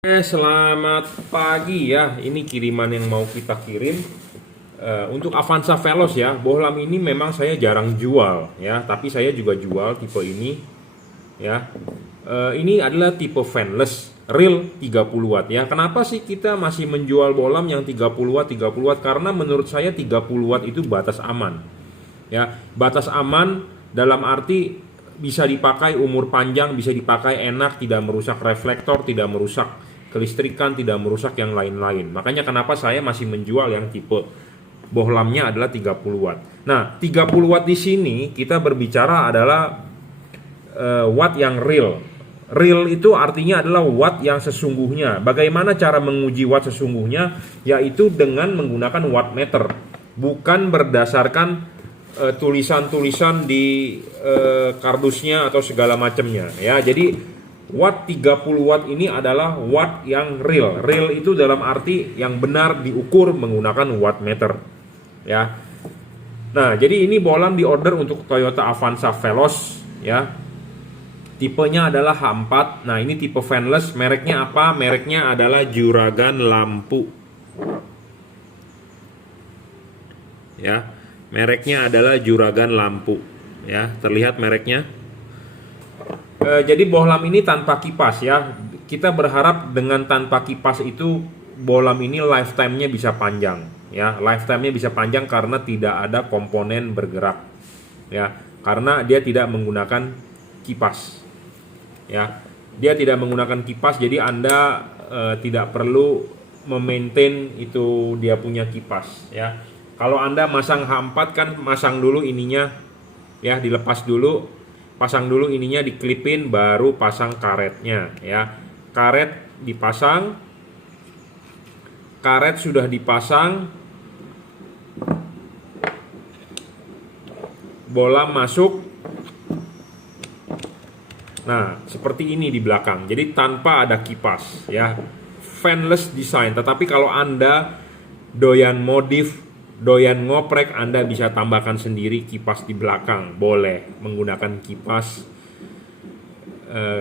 Selamat pagi ya. Ini kiriman yang mau kita kirim untuk Avanza Veloz ya. Bohlam ini memang saya jarang jual ya, tapi saya juga jual tipe ini ya. Ini adalah tipe fanless real 30 watt ya. Kenapa sih kita masih menjual bohlam yang 30 watt 30 watt? Karena menurut saya 30 watt itu batas aman. Ya, batas aman dalam arti bisa dipakai umur panjang, bisa dipakai enak, tidak merusak reflektor, tidak merusak kelistrikan, tidak merusak yang lain-lain. Makanya kenapa saya masih menjual yang tipe bohlamnya adalah 30 watt. Nah, 30 watt di sini kita berbicara adalah watt yang real. Real itu artinya adalah watt yang sesungguhnya. Bagaimana cara menguji watt sesungguhnya? Yaitu dengan menggunakan wattmeter, bukan berdasarkan tulisan-tulisan di kardusnya atau segala macamnya ya. Jadi watt 30 watt ini adalah watt yang real. Real itu dalam arti yang benar diukur menggunakan wattmeter ya. Nah, jadi ini bohlam di order untuk Toyota Avanza Veloz ya. Tipenya adalah H4. Nah, ini tipe fanless. Mereknya apa? Mereknya adalah Juragan Lampu ya. Mereknya adalah Juragan Lampu ya. Terlihat mereknya. Jadi bohlam ini tanpa kipas ya. Kita berharap dengan tanpa kipas itu bohlam ini lifetime-nya bisa panjang ya. Lifetime-nya bisa panjang karena tidak ada komponen bergerak ya. Karena dia tidak menggunakan kipas ya. Dia tidak menggunakan kipas, jadi Anda tidak perlu memaintain itu dia punya kipas ya. Kalau Anda masang H4 kan masang dulu ininya ya, dilepas dulu, pasang dulu ininya, diklipin, baru pasang karetnya ya. Karet dipasang, karet sudah dipasang, bohlam masuk. Nah, seperti ini di belakang. Jadi tanpa ada kipas ya. Fanless design. Tetapi kalau Anda doyan modif, doyan ngoprek, Anda bisa tambahkan sendiri kipas di belakang. Boleh menggunakan kipas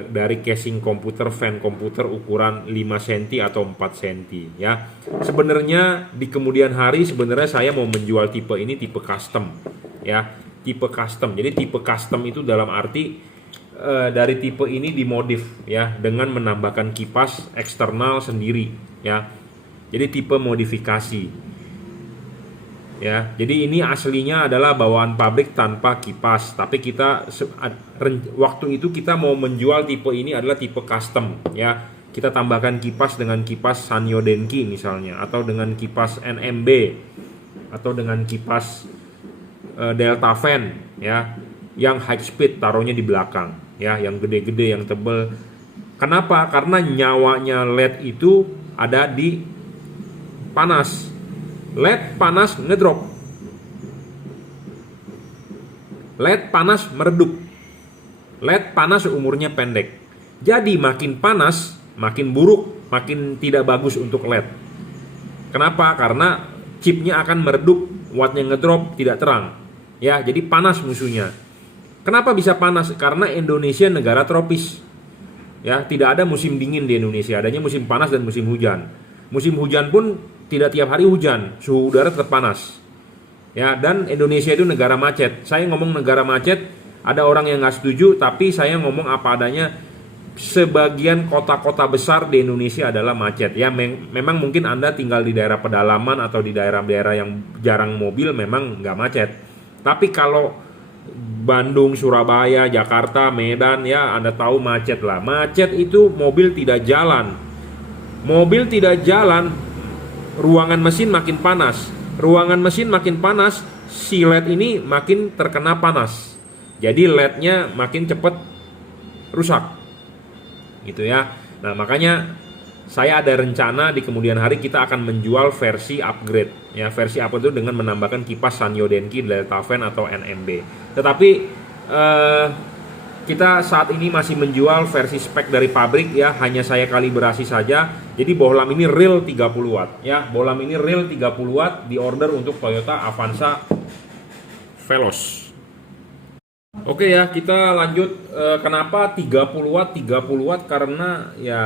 dari casing komputer, fan komputer ukuran 5 cm atau 4 cm ya. Sebenarnya di kemudian hari sebenarnya saya mau menjual tipe ini tipe custom ya. Tipe custom. Jadi tipe custom itu dalam arti dari tipe ini dimodif ya, dengan menambahkan kipas eksternal sendiri ya. Jadi tipe modifikasi ya. Jadi ini aslinya adalah bawaan pabrik tanpa kipas, tapi kita waktu itu kita mau menjual tipe ini adalah tipe custom ya. Kita tambahkan kipas dengan kipas Sanyo Denki misalnya, atau dengan kipas NMB, atau dengan kipas Delta Fan ya, yang high speed taruhnya di belakang ya, yang gede-gede, yang tebel. Kenapa? Karena nyawanya LED itu ada di panas. LED panas ngedrop, LED panas meredup, LED panas umurnya pendek. Jadi makin panas makin buruk, makin tidak bagus untuk LED. Kenapa? Karena chipnya akan meredup, wattnya ngedrop, tidak terang ya. Jadi panas musuhnya. Kenapa bisa panas? Karena Indonesia negara tropis ya, tidak ada musim dingin di Indonesia, adanya musim panas dan musim hujan. Musim hujan pun tidak tiap hari hujan, suhu udara tetap panas ya. Dan Indonesia itu negara macet. Saya ngomong negara macet, ada orang yang nggak setuju, tapi saya ngomong apa adanya. Sebagian kota-kota besar di Indonesia adalah macet ya. Memang mungkin Anda tinggal di daerah pedalaman atau di daerah-daerah yang jarang mobil, memang nggak macet. Tapi kalau Bandung, Surabaya, Jakarta, Medan ya, Anda tahu macet lah. Macet itu mobil tidak jalan. Mobil tidak jalan, ruangan mesin makin panas. Ruangan mesin makin panas, si LED ini makin terkena panas. Jadi LED-nya makin cepat rusak. Gitu ya. Nah, makanya saya ada rencana di kemudian hari kita akan menjual versi upgrade ya. Versi apa itu dengan menambahkan kipas Sanyo Denki, Delta Fan atau NMB. Tetapi kita saat ini masih menjual versi spek dari pabrik ya, hanya saya kalibrasi saja. Jadi bohlam ini real 30 watt ya. Bohlam ini real 30 watt di order untuk Toyota Avanza Veloz. Oke ya, kita lanjut. Kenapa 30 watt? 30 watt karena ya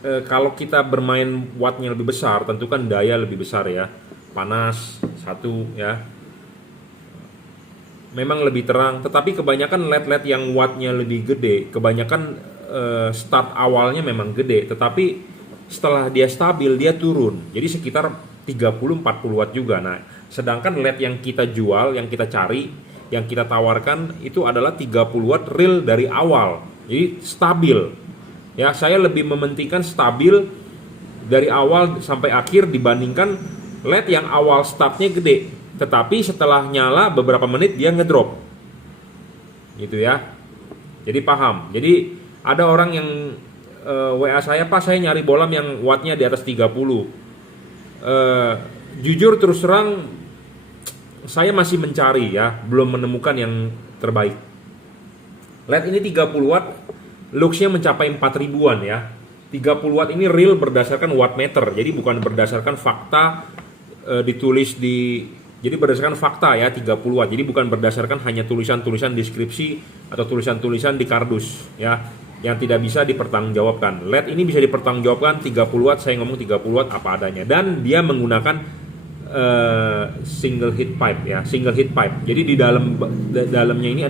kalau kita bermain wattnya lebih besar, tentu kan daya lebih besar ya. Panas satu ya. Memang lebih terang, tetapi kebanyakan LED-LED yang wattnya lebih gede, kebanyakan start awalnya memang gede, tetapi setelah dia stabil dia turun. Jadi sekitar 30-40 watt juga. Nah, sedangkan LED yang kita jual, yang kita cari, yang kita tawarkan itu adalah 30 watt real dari awal. Jadi stabil. Ya, saya lebih mementingkan stabil dari awal sampai akhir dibandingkan LED yang awal startnya gede, tetapi setelah nyala beberapa menit dia ngedrop. Gitu ya. Jadi paham. Jadi ada orang yang WA saya, "Pak, saya nyari bolam yang wattnya di atas 30." Jujur terus terang saya masih mencari ya, belum menemukan yang terbaik. LED ini 30 watt, luxnya mencapai 4000-an ya. 30 watt ini real berdasarkan wattmeter, jadi bukan berdasarkan fakta ditulis di, jadi berdasarkan fakta ya 30 watt. Jadi bukan berdasarkan hanya tulisan-tulisan deskripsi atau tulisan-tulisan di kardus ya, yang tidak bisa dipertanggungjawabkan. LED ini bisa dipertanggungjawabkan 30 watt, saya ngomong 30 watt apa adanya, dan dia menggunakan single heat pipe ya, single heat pipe. Jadi di dalamnya ini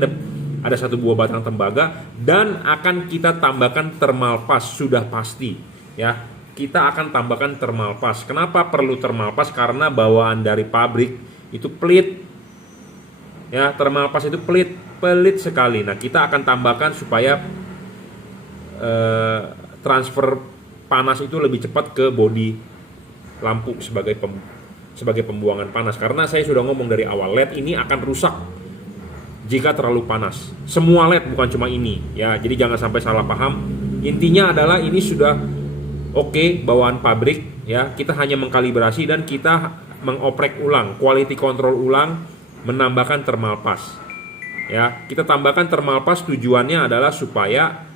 ada satu buah batang tembaga dan akan kita tambahkan thermal pass, sudah pasti ya. Kita akan tambahkan thermal pass. Kenapa perlu thermal pass? Karena bawaan dari pabrik itu pelit. Ya, thermal pass itu pelit sekali. Nah, kita akan tambahkan supaya transfer panas itu lebih cepat ke bodi lampu sebagai pembuangan panas. Karena saya sudah ngomong dari awal, LED ini akan rusak jika terlalu panas. Semua LED, bukan cuma ini ya. Jadi jangan sampai salah paham. Intinya adalah ini sudah oke, bawaan pabrik ya. Kita hanya mengkalibrasi dan kita mengoprek ulang, quality control ulang, menambahkan thermal pass. Ya, kita tambahkan thermal pass tujuannya adalah supaya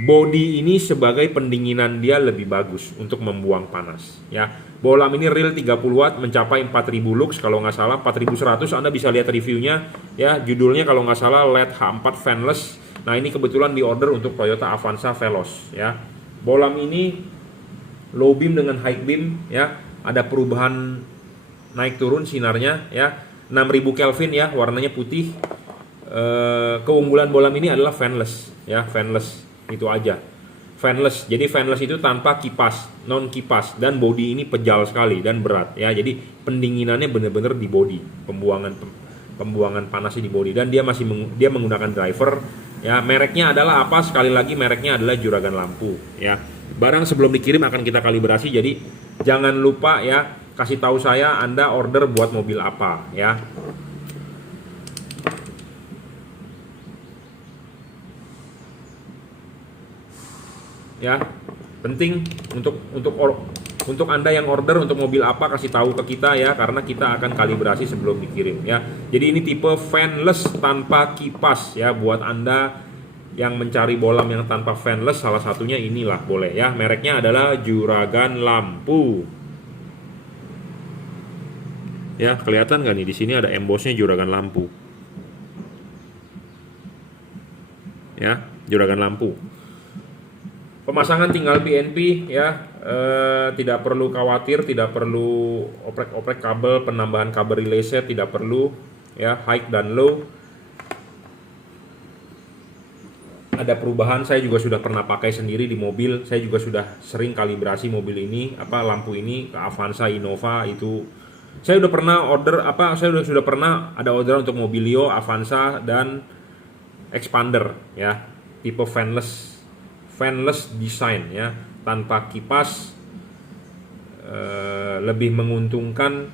body ini sebagai pendinginan dia lebih bagus untuk membuang panas ya. Bolam ini real 30 watt mencapai 4000 lux kalau nggak salah, 4100. Anda bisa lihat reviewnya ya, judulnya kalau nggak salah LED H4 fanless. Nah, ini kebetulan di order untuk Toyota Avanza Veloz ya. Bolam ini low beam dengan high beam ya, ada perubahan naik turun sinarnya ya. 6000 Kelvin ya, warnanya putih. Keunggulan bolam ini adalah fanless ya, fanless. Itu aja, fanless. Jadi fanless itu tanpa kipas, non kipas, dan body ini pejal sekali dan berat ya. Jadi pendinginannya benar-benar di body, pembuangan panasnya di body, dan dia menggunakan driver ya. Mereknya adalah apa? Sekali lagi, mereknya adalah Juragan Lampu ya. Barang sebelum dikirim akan kita kalibrasi, jadi jangan lupa ya, kasih tahu saya Anda order buat mobil apa ya. Ya, penting untuk Anda yang order untuk mobil apa, kasih tahu ke kita ya, karena kita akan kalibrasi sebelum dikirim ya. Jadi ini tipe fanless tanpa kipas ya, buat Anda yang mencari bolam yang tanpa fanless, salah satunya inilah, boleh ya. Mereknya adalah Juragan Lampu. Ya, kelihatan nggak nih, di sini ada embossnya Juragan Lampu. Ya, Juragan Lampu. Pemasangan tinggal PNP ya, tidak perlu khawatir, tidak perlu oprek-oprek kabel, penambahan kabel relay set tidak perlu ya, high dan low. Ada perubahan, saya juga sudah pernah pakai sendiri di mobil, saya juga sudah sering kalibrasi mobil ini, lampu ini ke Avanza, Innova itu. Saya sudah pernah order saya sudah pernah ada order untuk Mobilio, Avanza dan Expander ya, tipe fanless design ya, tanpa kipas, lebih menguntungkan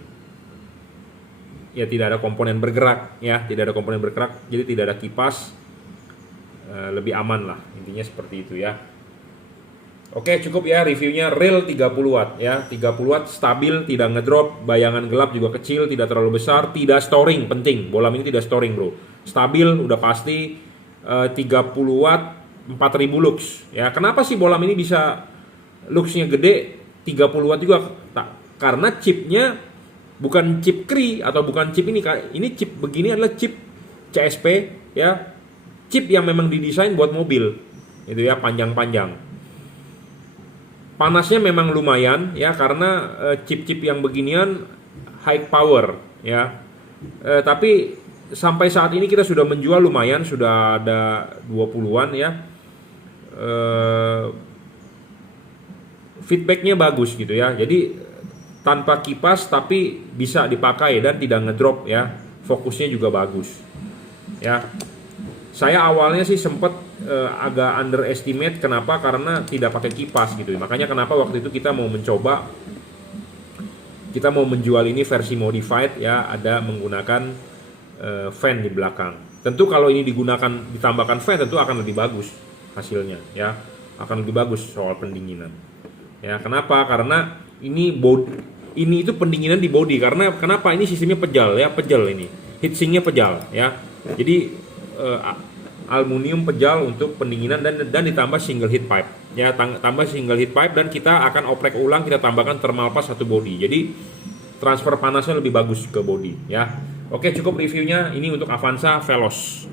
ya, tidak ada komponen bergerak ya, tidak ada komponen bergerak, jadi tidak ada kipas, lebih aman lah, intinya seperti itu ya. Oke, cukup ya reviewnya. Real 30 watt ya, 30 watt stabil, tidak ngedrop, bayangan gelap juga kecil, tidak terlalu besar, tidak storing, penting, bolam ini tidak storing bro, stabil udah pasti. 30 watt 4000 lux ya. Kenapa sih bolam ini bisa luxnya gede 30 watt juga? Karena chipnya bukan chip Cree atau bukan chip ini chip begini adalah chip CSP ya, chip yang memang didesain buat mobil itu ya, panjang-panjang. Panasnya memang lumayan ya, karena chip-chip yang beginian high power ya. Tapi sampai saat ini kita sudah menjual lumayan, sudah ada 20-an ya. Feedbacknya bagus gitu ya. Jadi tanpa kipas tapi bisa dipakai dan tidak ngedrop ya. Fokusnya juga bagus. Ya. Saya awalnya sih sempat agak underestimate, kenapa? Karena tidak pakai kipas gitu. Makanya kenapa waktu itu kita mau mencoba, kita mau menjual ini versi modified ya, ada menggunakan fan di belakang. Tentu kalau ini ditambahkan fan tentu akan lebih bagus hasilnya ya. Akan lebih bagus soal pendinginan. Ya, kenapa? Karena ini itu pendinginan di body. Karena kenapa? Ini sistemnya pejal ya, pejal ini. Heatsinknya pejal ya. Jadi aluminium pejal untuk pendinginan dan ditambah single heat pipe. Ya, tambah single heat pipe dan kita akan oprek ulang, kita tambahkan thermal pass satu body. Jadi transfer panasnya lebih bagus ke body ya. Oke, cukup reviewnya ini untuk Avanza Veloz.